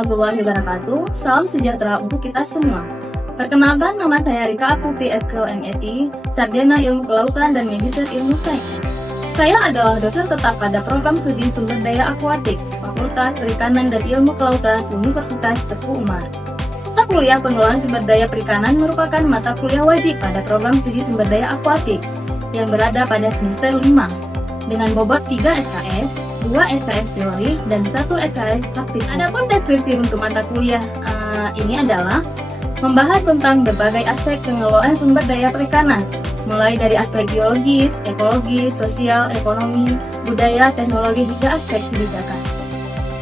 warahmatullahi wabarakatuh. Salam sejahtera untuk kita semua. Perkenalkan, nama saya Rika Putri SKL MSI, Sarjana Ilmu Kelautan dan Magister Ilmu Sains. Saya adalah dosen tetap pada program studi sumber daya akuatik, Fakultas Perikanan dan Ilmu Kelautan, Universitas Teguh Umar. Mata kuliah pengelolaan sumber daya perikanan merupakan mata kuliah wajib pada program studi sumber daya akuatik yang berada pada semester 5 dengan bobot 3 SKS, 2 SKS teori, dan 1 SKS praktik. Adapun deskripsi untuk mata kuliah ini adalah membahas tentang berbagai aspek pengelolaan sumber daya perikanan, mulai dari aspek biologis, ekologis, sosial, ekonomi, budaya, teknologi, hingga aspek kebijakan.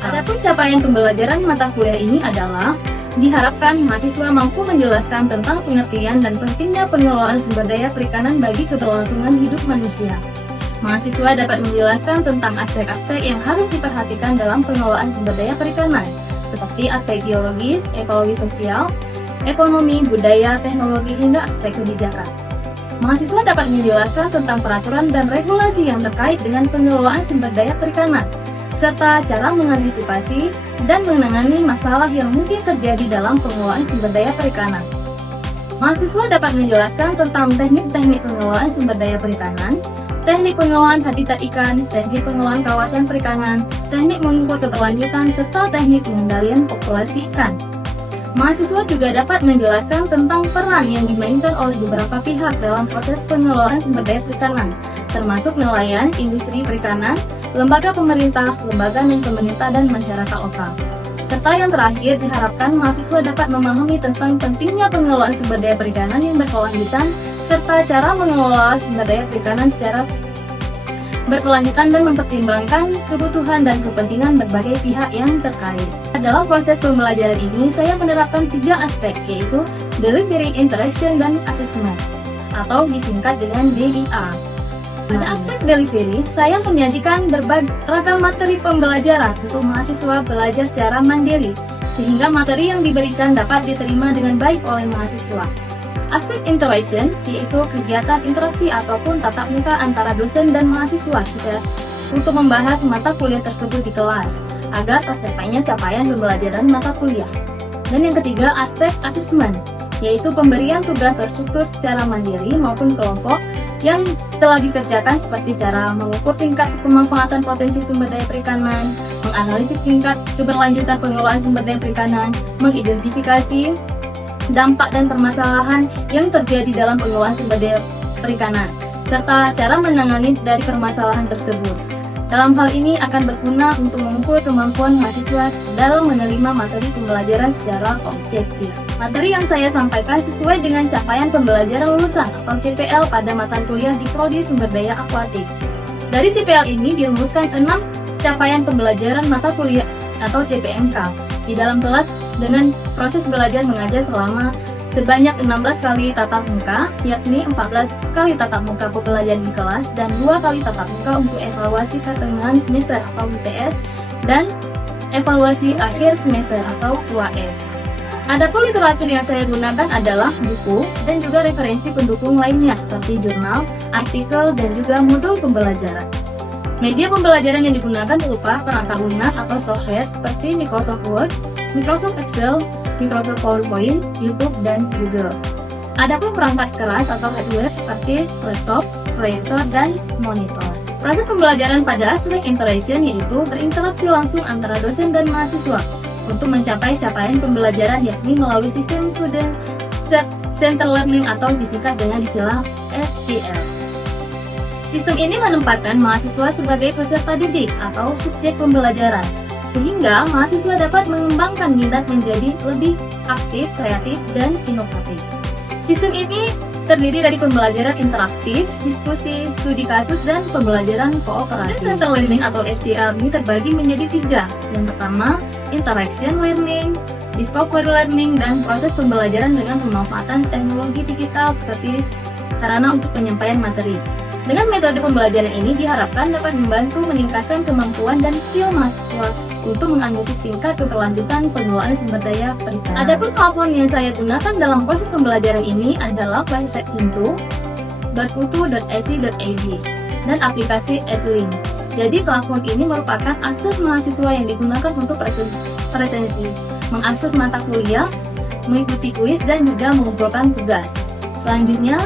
Adapun capaian pembelajaran mata kuliah ini adalah diharapkan mahasiswa mampu menjelaskan tentang pengertian dan pentingnya pengelolaan sumber daya perikanan bagi keberlangsungan hidup manusia. Mahasiswa dapat menjelaskan tentang aspek-aspek yang harus diperhatikan dalam pengelolaan sumber daya perikanan, seperti aspek biologis, ekologi sosial, ekonomi, budaya, teknologi, hingga aspek kebijakan. Mahasiswa dapat menjelaskan tentang peraturan dan regulasi yang terkait dengan pengelolaan sumber daya perikanan, serta cara mengantisipasi dan menangani masalah yang mungkin terjadi dalam pengelolaan sumber daya perikanan. Mahasiswa dapat menjelaskan tentang teknik-teknik pengelolaan sumber daya perikanan, teknik pengelolaan habitat ikan, teknik pengelolaan kawasan perikanan, teknik mengukur keberlanjutan, serta teknik pengendalian populasi ikan. Mahasiswa juga dapat menjelaskan tentang peran yang dimainkan oleh beberapa pihak dalam proses pengelolaan sumber daya perikanan, termasuk nelayan, industri perikanan, lembaga pemerintah, lembaga non-pemerintah, dan masyarakat lokal. Serta yang terakhir, diharapkan mahasiswa dapat memahami tentang pentingnya pengelolaan sumber daya perikanan yang berkelanjutan, serta cara mengelola sumber daya perikanan secara berkelanjutan dan mempertimbangkan kebutuhan dan kepentingan berbagai pihak yang terkait. Dalam proses pembelajaran ini, saya menerapkan 3 aspek, yaitu Delivery, Interaction, dan Assessment, atau disingkat dengan DIA. Pada aspek delivery, saya menyajikan berbagai ragam materi pembelajaran untuk mahasiswa belajar secara mandiri, sehingga materi yang diberikan dapat diterima dengan baik oleh mahasiswa. Aspek interaction, yaitu kegiatan interaksi ataupun tatap muka antara dosen dan mahasiswa untuk membahas mata kuliah tersebut di kelas, agar tercapainya capaian pembelajaran mata kuliah. Dan yang ketiga, aspek assessment, yaitu pemberian tugas terstruktur secara mandiri maupun kelompok yang telah dikerjakan, seperti cara mengukur tingkat pemanfaatan potensi sumber daya perikanan, menganalisis tingkat keberlanjutan pengelolaan sumber daya perikanan, mengidentifikasi dampak dan permasalahan yang terjadi dalam pengelolaan sumber daya perikanan, serta cara menangani dari permasalahan tersebut. Dalam hal ini akan berguna untuk mengukur kemampuan mahasiswa dalam menerima materi pembelajaran secara objektif. Materi yang saya sampaikan sesuai dengan capaian pembelajaran lulusan atau CPL pada mata kuliah di Prodi Sumber Daya Akuatik. Dari CPL ini dirumuskan 6 capaian pembelajaran mata kuliah atau CPMK di dalam kelas dengan proses belajar mengajar selama sebanyak 16 kali tatap muka, yakni 14 kali tatap muka pembelajaran di kelas dan 2 kali tatap muka untuk evaluasi pertengahan semester atau UTS dan evaluasi akhir semester atau UAS. Adapun literatur yang saya gunakan adalah buku dan juga referensi pendukung lainnya seperti jurnal, artikel, dan juga modul pembelajaran. Media pembelajaran yang digunakan berupa perangkat lunak atau software seperti Microsoft Word, Microsoft Excel, Microsoft PowerPoint, YouTube, dan Google. Adapun perangkat keras atau hardware seperti laptop, proyektor, dan monitor. Proses pembelajaran pada aspek interaction yaitu berinteraksi langsung antara dosen dan mahasiswa untuk mencapai capaian pembelajaran, yakni melalui sistem Student Centered Learning atau disingkat dengan istilah SCL. Sistem ini menempatkan mahasiswa sebagai peserta didik atau subjek pembelajaran, sehingga mahasiswa dapat mengembangkan minat menjadi lebih aktif, kreatif, dan inovatif. Sistem ini terdiri dari pembelajaran interaktif, diskusi, studi kasus, dan pembelajaran kooperatif. Centered Learning atau SDL ini terbagi menjadi 3. Yang pertama, Interaction Learning, Discovery Learning, dan proses pembelajaran dengan pemanfaatan teknologi digital seperti sarana untuk penyampaian materi. Dengan metode pembelajaran ini diharapkan dapat membantu meningkatkan kemampuan dan skill mahasiswa untuk menganalisis tingkat keberlanjutan pengelolaan sumber daya perikanan. Adapun platform yang saya gunakan dalam proses pembelajaran ini adalah website pintu.kutu.ac.id dan aplikasi Edlink. Jadi platform ini merupakan akses mahasiswa yang digunakan untuk presensi, mengakses mata kuliah, mengikuti kuis, dan juga mengumpulkan tugas. Selanjutnya,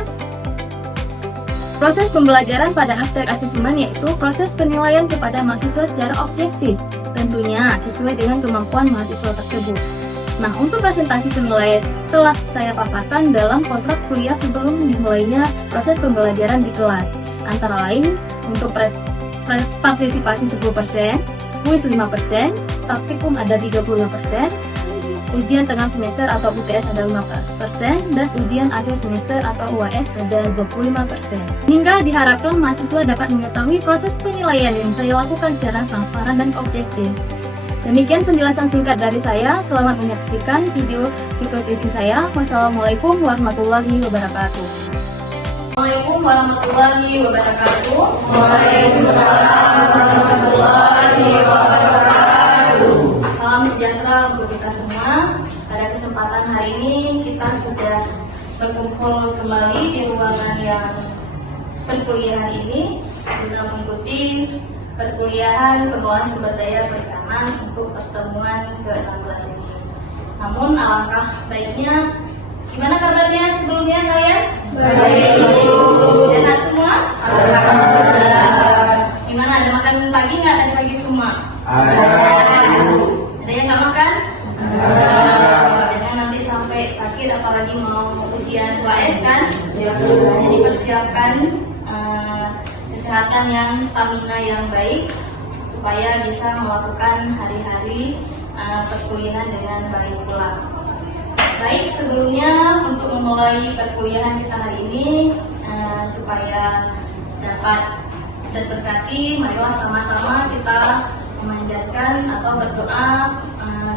proses pembelajaran pada aspek asesmen yaitu proses penilaian kepada mahasiswa secara objektif, tentunya sesuai dengan kemampuan mahasiswa tersebut. Nah, untuk presentasi penilaian telah saya paparkan dalam kontrak kuliah sebelum dimulainya proses pembelajaran di kelas. Antara lain, untuk partisipasi 10%, kuis 5%, praktikum ada 35%, ujian tengah semester atau UTS ada 15%, dan ujian akhir semester atau UAS ada 25%. Hingga diharapkan mahasiswa dapat mengetahui proses penilaian yang saya lakukan secara transparan dan objektif. Demikian penjelasan singkat dari saya. Selamat menyaksikan video PPT saya. Wassalamualaikum warahmatullahi wabarakatuh. Assalamualaikum warahmatullahi wabarakatuh. Waalaikumsalam warahmatullahi wabarakatuh. Salam sejahtera untuk kita semua. Pada kesempatan hari ini kita sudah berkumpul kembali di ruangan yang perkuliahan ini guna mengikuti perkuliahan pengelolaan sumber daya perikanan untuk pertemuan ke-16 ini. Namun alangkah baiknya, gimana kabarnya sebelumnya kalian? Baik. Sehat semua? Alhamdulillah. Gimana, ada makan pagi nggak tadi pagi semua? Ada. Ada yang nggak makan? Ada. Jangan nanti sampai sakit, apalagi mau ujian UAS kan? Ya. Jadi persiapkan kesehatan yang stamina yang baik supaya bisa melakukan hari-hari perkuliahan dengan baik pula. Baik, sebelumnya untuk memulai perkuliahan kita hari ini supaya dapat terberkati, marilah sama-sama kita memanjatkan atau berdoa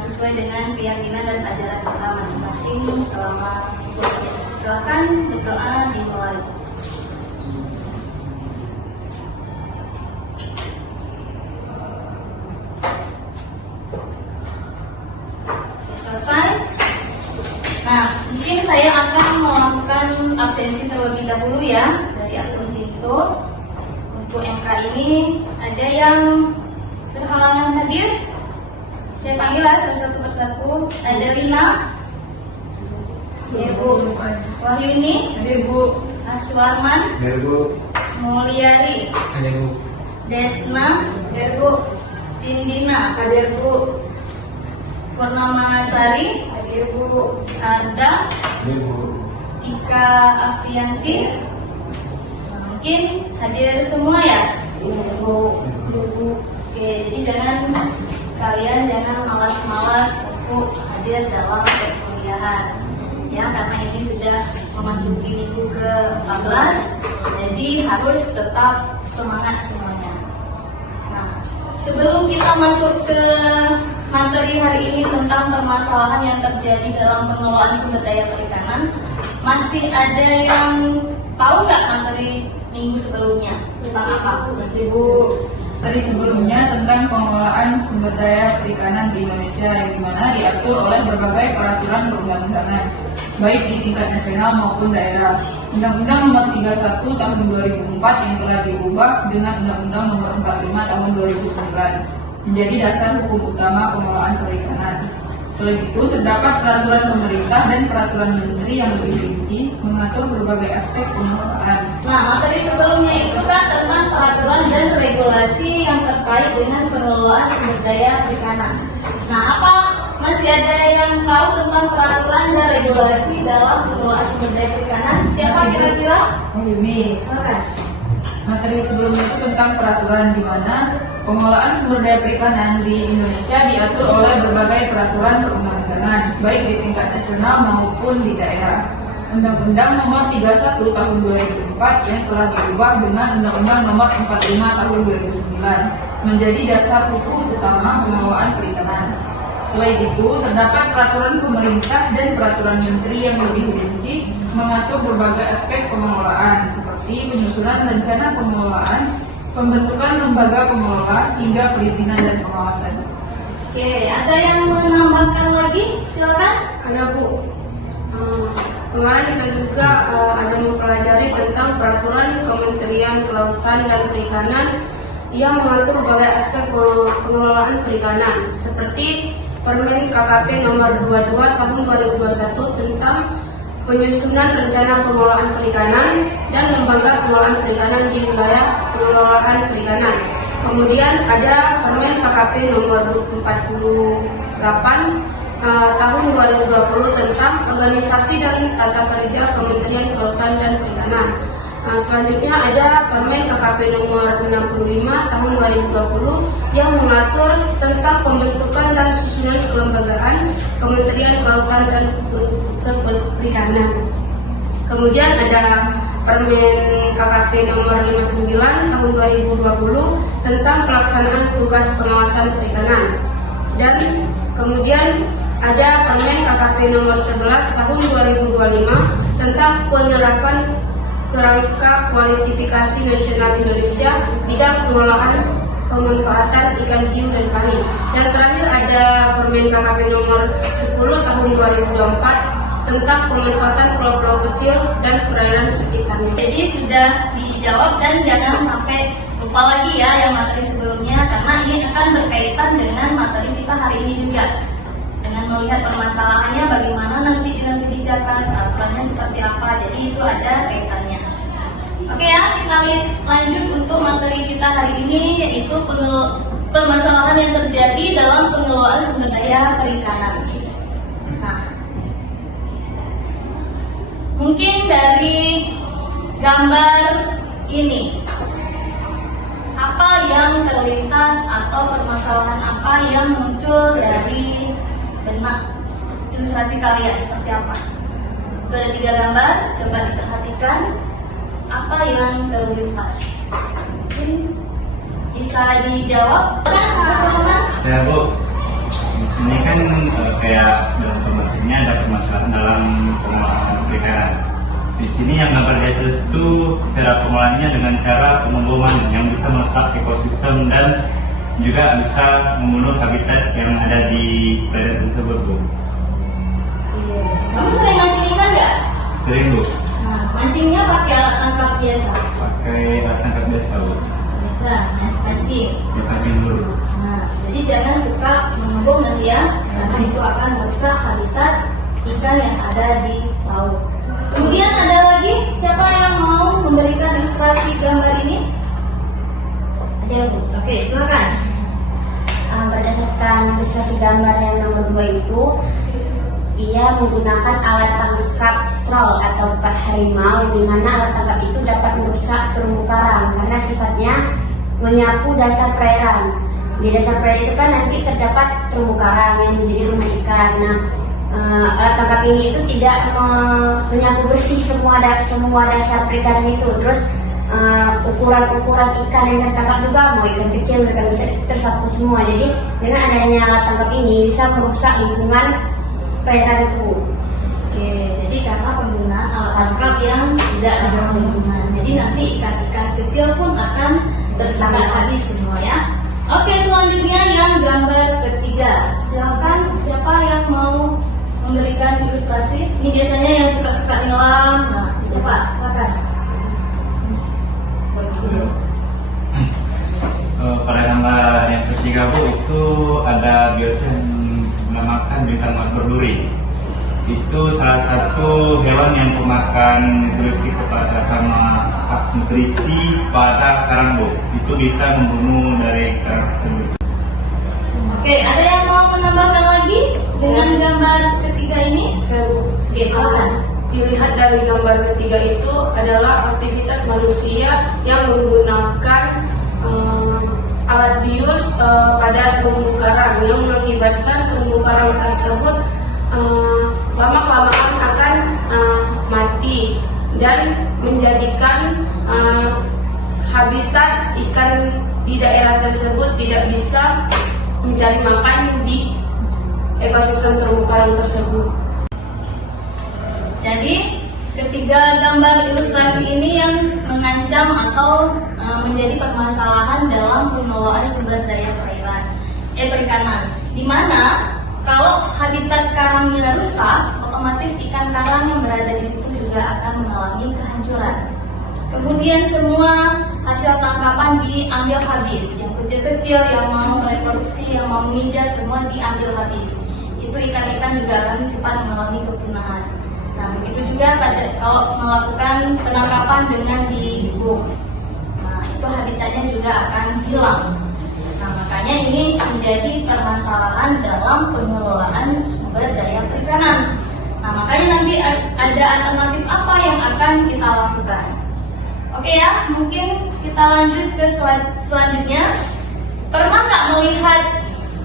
sesuai dengan keyakinan dan ajaran kita masing-masing selama perkuliahan. Silakan berdoa dimulai. Selesai. Nah, mungkin saya akan melakukan absensi terlebih dahulu ya dari akun Hito. Untuk MK ini ada yang berhalangan hadir. Saya panggil satu persatu. Ada Lina, Ibu Wahyuni, Ibu Aswarman, Ibu Mulyari, Ibu Desna, Ibu Sindina, Ibu Purnama Sari, Ibu Arda, Ibu Ika Afrianti. Mungkin hadir semua ya? Ibu. Oke, jadi kalian jangan malas-malas untuk hadir dalam perkuliahan ya, karena ini sudah memasuki minggu ke-14, jadi harus tetap semangat semuanya. Nah, sebelum kita masuk ke materi hari ini tentang permasalahan yang terjadi dalam pengelolaan sumber daya perikanan, masih ada yang tahu nggak materi minggu sebelumnya tentang apa? Ibu, tadi sebelumnya tentang pengelolaan sumber daya perikanan di Indonesia yang dimana diatur oleh berbagai peraturan perundang-undangan, baik di tingkat nasional maupun daerah. Undang-Undang Nomor 31 Tahun 2004 yang telah diubah dengan Undang-Undang Nomor 45 Tahun 2009 menjadi dasar hukum utama pengelolaan perikanan. Selain itu, terdapat peraturan pemerintah dan peraturan menteri yang lebih rinci mengatur berbagai aspek pengelolaan. Nah, materi sebelumnya itu kan tentang peraturan dan regulasi yang terkait dengan pengelolaan sumber daya perikanan. Nah, apa masih ada yang tahu tentang peraturan dan regulasi dalam pengelolaan sumber daya perikanan? Siapa kira-kira? Ini Silakan. materi sebelumnya itu tentang peraturan di mana pengelolaan sumber daya perikanan di Indonesia diatur oleh berbagai peraturan perundang-undangan, baik di tingkat nasional maupun di daerah. Undang-Undang Nomor 31 Tahun 2004 yang telah diubah dengan Undang-Undang Nomor 45 Tahun 2009 menjadi dasar hukum utama pengelolaan perikanan. Selain itu, terdapat peraturan pemerintah dan peraturan menteri yang lebih rinci mengatur berbagai aspek pengelolaan seperti penyusunan rencana pengelolaan, pembentukan lembaga pengelola, hingga perizinan dan pengawasan. Oke, ada yang mau menambahkan lagi? Silakan. Ada Bu. Kemarin kita juga ada mempelajari tentang peraturan Kementerian Kelautan dan Perikanan yang mengatur berbagai aspek pengelolaan perikanan seperti Permen KKP nomor 22 tahun 2021 tentang penyusunan rencana pengelolaan perikanan dan lembaga pengelolaan perikanan di wilayah pengelolaan perikanan. Kemudian ada Permen KKP nomor 48 tahun 2020 tentang organisasi dan tata kerja Kementerian Kelautan dan Perikanan. Selanjutnya ada Permen KKP nomor 65 tahun 2020 yang mengatur tentang pembentukan dan susunan kelembagaan Kementerian Kelautan dan Perikanan. Kemudian ada Permen KKP nomor 59 tahun 2020 tentang pelaksanaan tugas pengawasan perikanan. Dan kemudian ada Permen KKP nomor 11 tahun 2025 tentang penerapan kerangka kualifikasi nasional Indonesia bidang pengelolaan pemanfaatan ikan hiu dan pari. Yang terakhir ada Permen KKP nomor 10 tahun 2024 tentang pemanfaatan pulau-pulau kecil dan perairan sekitarnya. Jadi sudah dijawab dan jangan sampai lupa lagi ya yang materi sebelumnya, karena ini akan berkaitan dengan materi kita hari ini juga. Dengan melihat permasalahannya bagaimana nanti dengan kebijakan, peraturannya seperti apa, jadi itu ada kaitannya. Oke ya, kita lanjut untuk materi kita hari ini, yaitu permasalahan yang terjadi dalam pengelolaan sumber daya perikanan. Nah, mungkin dari gambar ini, apa yang terlintas atau permasalahan apa yang muncul dari benak ilustrasi kalian seperti apa? Itu ada 3 gambar, coba diperhatikan apa yang terlintas. Mungkin bisa dijawab kan permasalahan? Ya Bu, di sini kan kayak dalam pembahasannya ada permasalahan dalam pengelolaan perikanan. Di sini yang gambar di atas itu cara pengolahannya dengan cara pengeboman yang bisa merusak ekosistem dan juga bisa membunuh habitat yang ada di perairan tersebut, Bu. Kamu sering mancing ikan nggak? Sering, Bu. Nah, mancingnya pakai alat tangkap biasa. Pakai alat tangkap biasa, Bu. Biasa, mancing. Dipancing dulu. Nah, jadi jangan suka mengebom nanti ya, karena itu akan merusak habitat ikan yang ada di laut. Kemudian ada lagi, siapa yang mau memberikan ilustrasi gambar ini? Ada, Bu. Oke, silakan. Berdasarkan ilustrasi gambar yang nomor 2 itu, ia menggunakan alat tangkap troll atau bukat harimau, di mana alat tangkap itu dapat merusak terumbu karang karena sifatnya menyapu dasar perairan. Di dasar perairan itu kan nanti terdapat terumbu karang yang menjadi rumah ikan. Nah, alat tangkap ini itu tidak menyapu bersih semua dasar perikanan itu. Terus ukuran ikan yang tertangkap juga, mau ikan kecil, ikan besar, tersapu semua. Jadi dengan adanya alat tangkap ini bisa merusak lingkungan perairan itu. Oke, jadi karena penggunaan alat tangkap yang tidak ramah lingkungan, jadi nanti ikan-ikan kecil pun akan tersekat habis semua ya. Oke, selanjutnya yang gambar ketiga. Silakan, siapa yang mau memberikan ilustrasi? Ini biasanya yang suka-suka nyelam. Nah, siapa? Silakan. Pada gambar yang ketiga, Bu, itu ada biota yang dinamakan bintang makmur duri. Itu salah satu hewan yang pemakan nutrisi pada karang, Bu. Itu bisa membunuh dari karang tersebut. Oke, ada yang mau menambahkan lagi dengan gambar ketiga ini? Oke, silakan. Dilihat dari gambar ketiga itu adalah aktivitas manusia yang menggunakan alat bius pada terumbu karang yang mengakibatkan terumbu karang tersebut lama-kelamaan akan mati dan menjadikan habitat ikan di daerah tersebut tidak bisa mencari makan di ekosistem terumbu karang tersebut. Jadi ketiga gambar ilustrasi ini yang mengancam atau menjadi permasalahan dalam pengelolaan sumber daya perikanan. Di mana kalau habitat karangnya rusak, otomatis ikan karang yang berada di situ juga akan mengalami kehancuran. Kemudian semua hasil tangkapan diambil habis. Yang kecil-kecil yang mau reproduksi, yang mau menginjak, semua diambil habis. Itu ikan-ikan juga akan cepat mengalami kepunahan. Nah, begitu juga kalau melakukan penangkapan dengan digulung. Nah, itu habitatnya juga akan hilang. Nah, makanya ini menjadi permasalahan dalam pengelolaan sumber daya perikanan. Nah, makanya nanti ada alternatif apa yang akan kita lakukan. Oke ya, mungkin kita lanjut ke selanjutnya. Pernah nggak melihat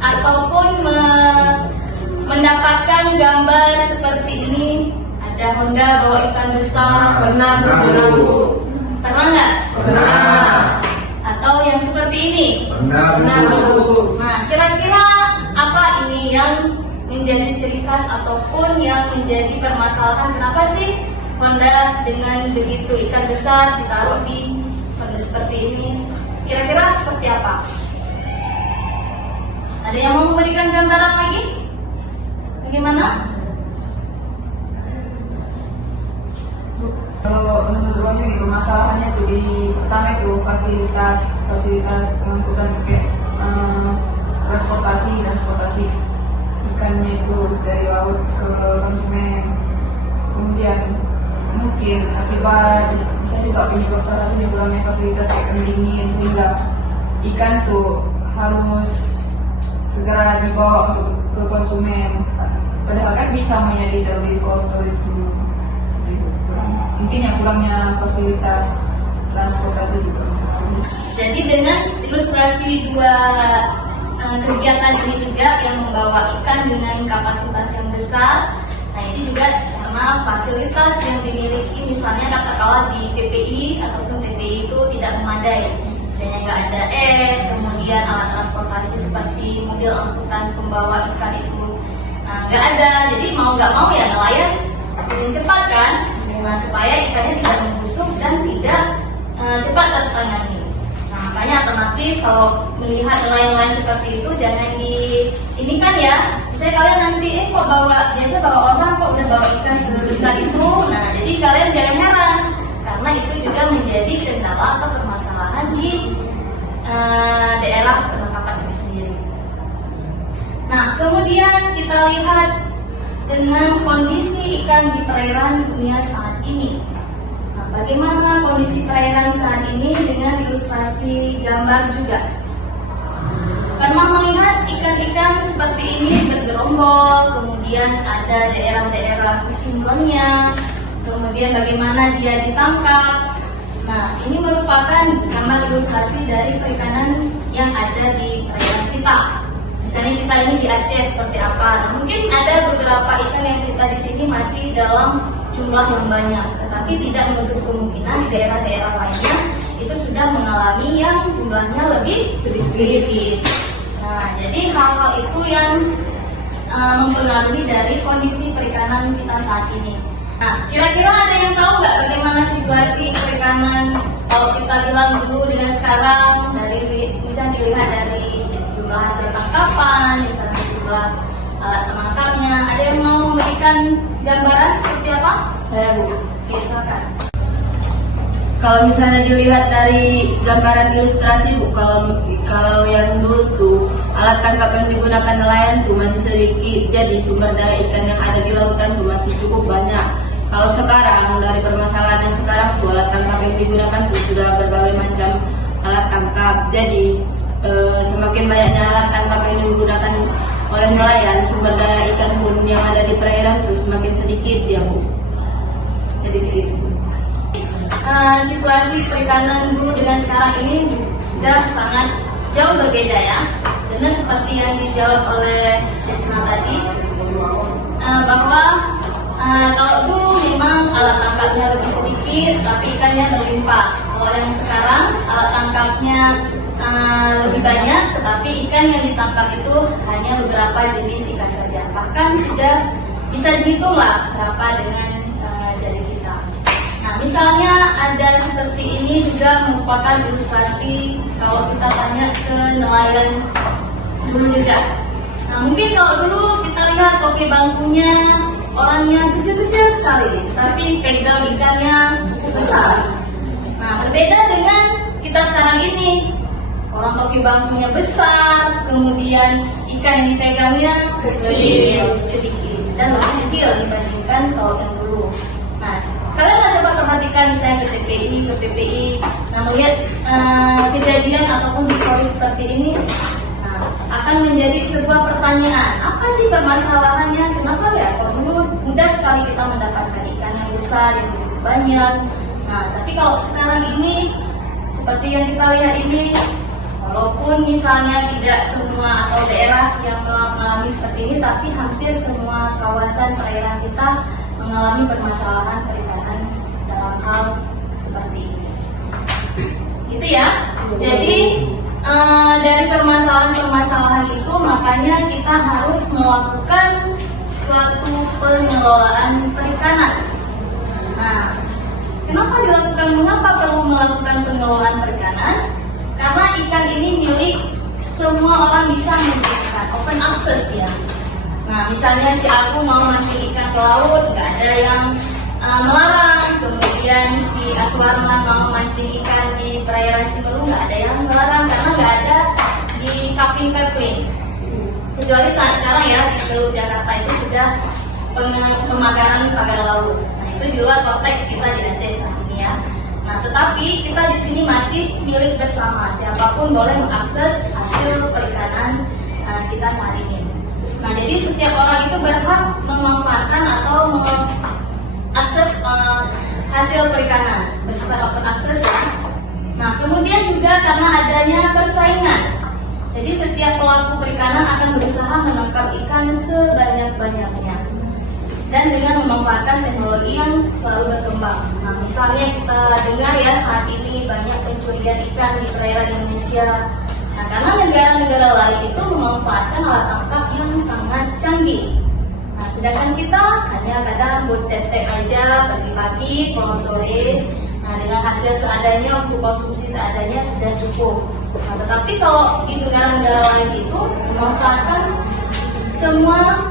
ataupun mendapatkan gambar seperti ini? Ada Honda bawa ikan besar. Pernah, Bu. Pernah nggak? Pernah. Atau yang seperti ini? Pernah, Bu. Nah, kira-kira apa ini yang menjadi ciri khas ataupun yang menjadi permasalahan? Kenapa sih Honda dengan begitu ikan besar ditaruh di Honda seperti ini? Kira-kira seperti apa? Ada yang mau memberikan gambaran lagi? Bagaimana? Kalau menurut kami permasalahannya tuh di pertama itu fasilitas pengangkutan kayak transportasi ikannya itu dari laut ke konsumen. Kemudian mungkin akibat bisa juga penyebab salah satunya kurangnya fasilitas kayak pendingin, sehingga ikan tuh harus segera dibawa untuk ke konsumen. Padahal kan bisa menjadi ditaruh di cold storage dulu. Intinya kurangnya fasilitas transportasi juga. Jadi dengan ilustrasi dua kegiatan ini juga yang membawa ikan dengan kapasitas yang besar, nah ini juga karena fasilitas yang dimiliki, misalnya katakanlah di PPI ataupun PPI itu tidak memadai, misalnya nggak ada es, kemudian alat transportasi seperti mobil angkutan pembawa ikan itu nggak ada, jadi mau nggak mau ya nelayan ingin cepat kan, nah supaya ikannya tidak membusuk dan tidak cepat tertangani. Nah, makanya alternatif kalau melihat nelayan-nelayan seperti itu jangan ini kan ya, misalnya kalian nanti kok biasa bawa orang kok udah bawa ikan sebesar itu, nah jadi kalian jangan heran karena itu juga menjadi kendala atau permasalahan di daerah penangkapan itu sendiri. Nah, kemudian kita lihat dengan kondisi ikan di perairan dunia saat ini. Nah, bagaimana kondisi perairan saat ini dengan ilustrasi gambar juga. Pernah melihat ikan-ikan seperti ini bergerombol, kemudian ada daerah-daerah kesimpulannya, kemudian bagaimana dia ditangkap. Nah, ini merupakan gambar ilustrasi dari perikanan yang ada di perairan kita. Misalnya kita ini di Aceh seperti apa. Nah, mungkin ada beberapa ikan yang kita di sini masih dalam jumlah yang banyak, tetapi tidak menutup kemungkinan di daerah-daerah lainnya itu sudah mengalami yang jumlahnya lebih sedikit. Nah, jadi hal-hal itu yang mempengaruhi dari kondisi perikanan kita saat ini. Nah, kira-kira ada yang tahu nggak bagaimana situasi perikanan kalau kita bilang dulu dengan sekarang, dari bisa dilihat dari jumlah hasil tangkapan, misalnya jumlah alat penangkapnya. Ada yang mau memberikan gambaran seperti apa? Saya, Bu. Oke, silakan. Kalau misalnya dilihat dari gambaran ilustrasi, Bu, kalau yang dulu tuh alat tangkap yang digunakan nelayan tuh masih sedikit, jadi sumber daya ikan yang ada di lautan tuh masih cukup banyak. Kalau sekarang dari permasalahan yang sekarang tuh alat tangkap yang digunakan tuh sudah berbagai macam alat tangkap. Jadi semakin banyaknya alat tangkap yang digunakan oleh nelayan, sumber daya ikan pun yang ada di perairan tuh semakin sedikit ya, Bu. Jadi gitu. Situasi perikanan dulu dengan sekarang ini sudah sangat jauh berbeda ya. Dengan seperti yang dijawab oleh Desna tadi, bahwa kalau dulu memang alat tangkapnya lebih sedikit, tapi ikannya berlimpah. Kalau yang sekarang alat tangkapnya lebih banyak, tetapi ikan yang ditangkap itu hanya beberapa jenis ikan saja. Bahkan sudah bisa dihitung lah berapa dengan jari kita. Nah, misalnya ada seperti ini juga merupakan ilustrasi kalau kita tanya ke nelayan dulu juga. Nah, mungkin kalau dulu kita lihat toke bangkunya orangnya kecil-kecil sekali, tapi pegang ikannya besar. Nah, berbeda dengan kita ini. Orang toki bangkunya besar, kemudian ikan yang dipegangnya kecil, sedikit, dan lebih kecil dibandingkan kalau yang dulu. Nah, kalian coba perhatikan misalnya ke PPI, nah melihat kejadian ataupun histori seperti ini, nah, akan menjadi sebuah pertanyaan, apa sih permasalahannya? Kenapa ya kok dulu mudah sekali kita mendapatkan ikan yang besar, yang begitu banyak? Nah, tapi kalau sekarang ini, seperti yang kita lihat ini, walaupun misalnya tidak semua atau daerah yang mengalami seperti ini, tapi hampir semua kawasan perairan kita mengalami permasalahan perikanan dalam hal seperti ini. Gitu ya. Jadi dari permasalahan-permasalahan itu makanya kita harus melakukan suatu pengelolaan perikanan. Nah, mengapa perlu melakukan pengelolaan perikanan? Karena ikan ini milik semua orang, bisa memiliki open access ya. Nah, misalnya si aku mau mancing ikan ke laut, nggak ada yang melarang. Kemudian si Aswarman mau mancing ikan di perairan Simeru, nggak ada yang melarang karena nggak ada di kapling-kapling. Kecuali saat sekarang ya di Teluk Jakarta itu sudah pemakaran pagar laut. Nah, itu di luar konteks kita di Aceh saat ini ya. Nah, tetapi kita di sini masih milik bersama. Siapapun boleh mengakses hasil perikanan kita saat ini. Nah, jadi setiap orang itu berhak memanfaatkan atau mengakses hasil perikanan bersifat open access. Nah, kemudian juga karena adanya persaingan. Jadi setiap pelaku perikanan akan berusaha menangkap ikan sebanyak-banyaknya. Dan dengan memanfaatkan teknologi yang selalu berkembang. Nah, misalnya kita dengar ya saat ini banyak pencurian ikan di perairan Indonesia. Nah, karena negara-negara lain itu memanfaatkan alat tangkap yang sangat canggih. Nah, sedangkan kita hanya kadang buat tetek aja pagi-pagi, pulang sore. Nah, dengan hasil seadanya untuk konsumsi seadanya sudah cukup. Nah, tetapi kalau di negara-negara lain itu memanfaatkan semua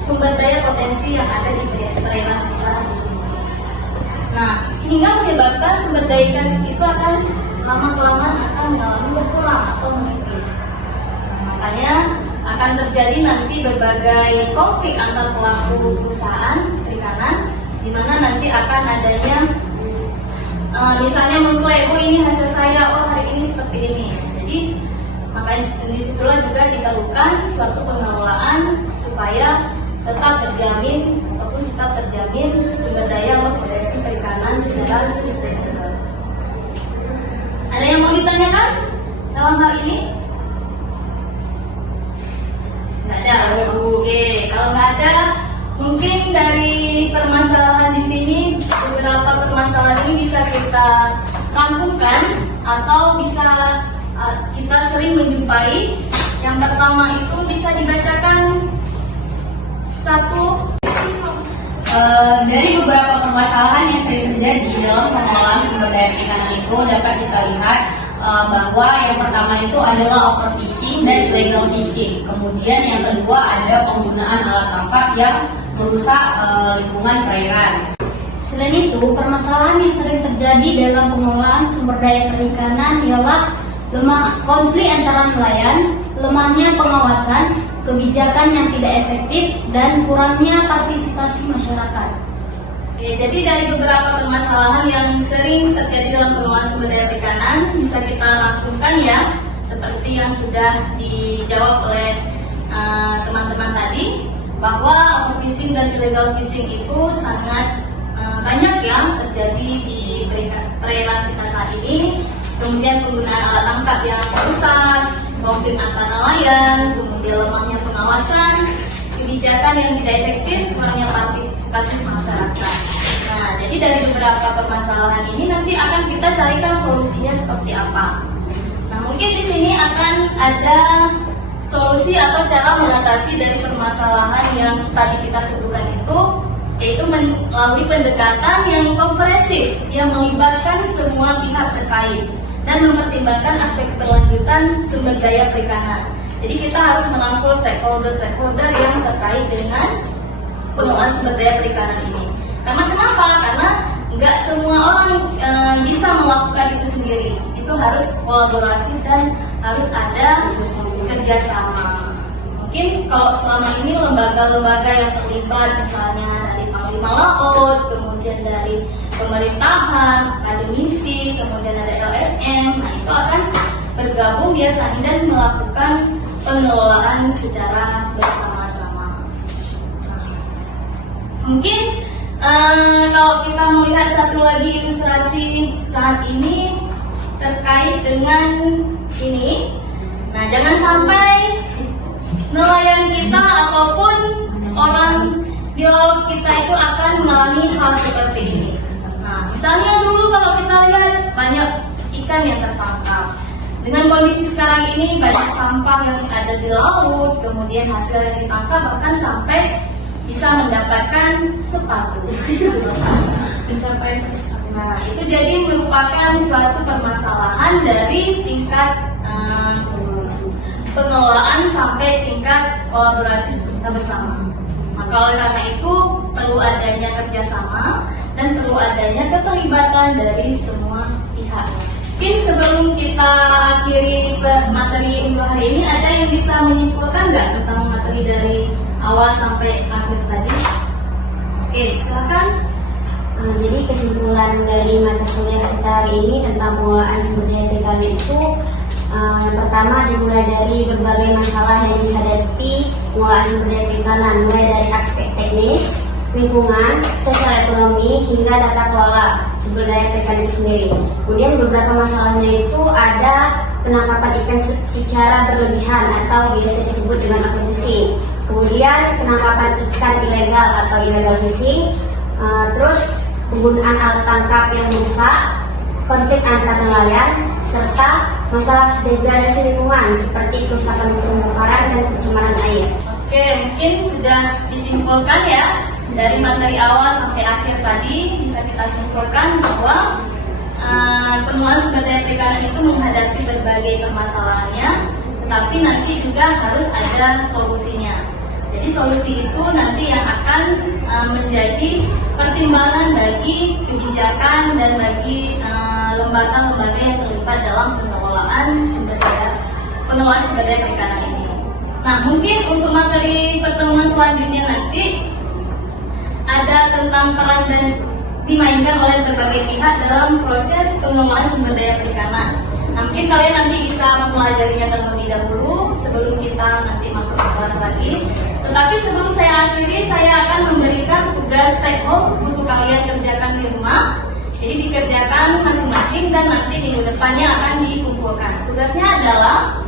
sumber daya potensi yang ada di perairan kita di sini. Nah, sehingga menyebabkan sumber daya ikan itu akan lama-kelamaan akan mengalami berkurang atau menipis. Nah, makanya akan terjadi nanti berbagai konflik antar pelaku perusahaan perikanan, di mana nanti akan adanya misalnya mengklaim, oh ini hasil saya, oh hari ini seperti ini. Jadi makanya disitulah juga diperlukan suatu pengelolaan supaya tetap terjamin ataupun tetap terjamin sumber daya untuk potensi perikanan secara sustainable. Ada yang mau ditanyakan dalam hal ini? Nggak ada. Oke, kalau nggak ada, mungkin dari permasalahan di sini beberapa permasalahan ini bisa kita rampungkan atau bisa kita sering menjumpai. Yang pertama itu bisa dibacakan satu. Dari beberapa permasalahan yang sering terjadi dalam pengelolaan sumber daya perikanan itu dapat kita lihat bahwa yang pertama itu adalah overfishing dan illegal fishing. Kemudian yang kedua ada penggunaan alat tangkap yang merusak lingkungan perairan. Selain itu, permasalahan yang sering terjadi dalam pengelolaan sumber daya perikanan ialah lemah konflik antara nelayan, lemahnya pengawasan, kebijakan yang tidak efektif, dan kurangnya partisipasi masyarakat. Oke, jadi dari beberapa permasalahan yang sering terjadi dalam pengelolaan sumber daya perikanan bisa kita rangkumkan ya, seperti yang sudah dijawab oleh teman-teman tadi, bahwa overfishing dan illegal fishing itu sangat banyak yang terjadi di perairan kita saat ini. Kemudian penggunaan alat tangkap yang rusak, konflik antar nelayan, kemudian lemahnya pengawasan, kebijakan yang tidak efektif, kurangnya partisipasi masyarakat. Nah, jadi dari beberapa permasalahan ini nanti akan kita carikan solusinya seperti apa. Nah, mungkin di sini akan ada solusi atau cara mengatasi dari permasalahan yang tadi kita sebutkan itu, yaitu melalui pendekatan yang komprehensif yang melibatkan semua pihak terkait dan mempertimbangkan aspek keberlanjutan sumber daya perikanan. Jadi kita harus merangkul stakeholder yang terkait dengan pengelolaan sumber daya perikanan ini. Karena kenapa? Karena nggak semua orang bisa melakukan itu sendiri. Itu itu harus kolaborasi dan harus ada kerjasama. Mungkin kalau selama ini lembaga-lembaga yang terlibat misalnya dari Panglima Laut, kemudian dari pemerintahan, akademisi, kemudian ada LSM, nah itu akan bergabung biasanya dan melakukan pengelolaan secara bersama-sama. Mungkin kalau kita melihat satu lagi ilustrasi saat ini terkait dengan ini, nah jangan sampai nelayan kita ataupun orang di laut kita itu akan mengalami hal seperti ini. Nah, misalnya dulu kalau kita lihat banyak ikan yang tertangkap. Dengan kondisi sekarang ini banyak sampah yang ada di laut, kemudian hasil yang ditangkap bahkan sampai bisa mendapatkan sepatu. Pencapaian besar. Nah, itu jadi merupakan suatu permasalahan dari tingkat pengelolaan sampai tingkat kolaborasi kita bersama. Maka oleh karena itu perlu adanya kerjasama dan perlu adanya keterlibatan dari semua pihak. Mungkin sebelum kita akhiri materi untuk hari ini, ada yang bisa menyimpulkan nggak tentang materi dari awal sampai akhir tadi? Oke, silakan. Jadi kesimpulan dari mata kuliah kita hari ini tentang pengelolaan sumber daya perikanan itu yang pertama dimulai dari berbagai masalah yang dihadapi pengelolaan sumber daya perikanan, mulai dari aspek teknis, lingkungan, sosial ekonomi, hingga tata kelola sumber daya perikanan itu sendiri. Kemudian beberapa masalahnya itu ada penangkapan ikan secara berlebihan atau biasa disebut dengan overfishing. Kemudian penangkapan ikan ilegal atau illegal fishing, terus penggunaan alat tangkap yang merusak, konflik antar nelayan, serta masalah degradasi lingkungan seperti kerusakan terumbu karang dan pencemaran air. Oke, mungkin sudah disimpulkan ya dari materi awal sampai akhir tadi, bisa kita simpulkan bahwa pengelolaan sumber daya perikanan itu menghadapi berbagai permasalahannya, tetapi nanti juga harus ada solusinya. Jadi solusi itu nanti yang akan menjadi pertimbangan bagi kebijakan dan bagi lembaga-lembaga yang terlibat dalam pengelolaan sumber daya perikanan ini. Nah, mungkin untuk materi pertemuan selanjutnya nanti ada tentang peran dan dimainkan oleh berbagai pihak dalam proses pengelolaan sumber daya perikanan. Nah, mungkin kalian nanti bisa mempelajarinya terlebih dahulu sebelum kita nanti masuk ke kelas lagi. Tetapi sebelum saya akhiri, saya akan memberikan tugas take home untuk kalian kerjakan di rumah. Jadi dikerjakan masing-masing dan nanti minggu depannya akan dikumpulkan. Tugasnya adalah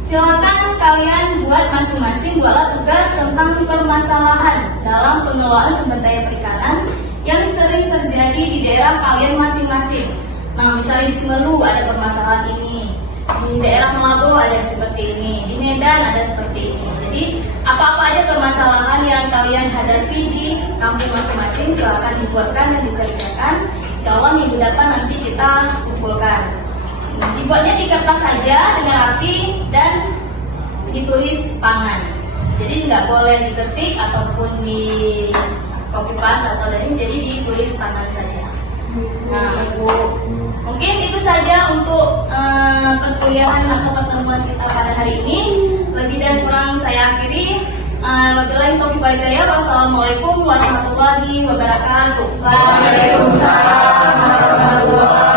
silakan kalian buat masing-masing buatlah tugas tentang permasalahan dalam pengelolaan sumber daya perikanan yang sering terjadi di daerah kalian masing-masing. Nah, misalnya di Semeru ada permasalahan ini, di daerah Melago ada seperti ini, di Medan ada seperti ini. Jadi apa-apa aja permasalahan yang kalian hadapi di kampung masing-masing silakan dibuatkan dan dikerjakan. Insya Allah minggu depan nanti kita kumpulkan. Dibuatnya di kertas saja dengan rapi dan ditulis tangan. Jadi nggak boleh diketik ataupun di copy paste atau lain, jadi ditulis tangan saja. Nah, mungkin itu saja untuk perkuliahan atau pertemuan kita pada hari ini. Lebih dan kurang saya akhiri. Wabillahi taufiq wal hidayah. Wassalamualaikum warahmatullahi wabarakatuh. Waalaikumsalam warahmatullahi wabarakatuh.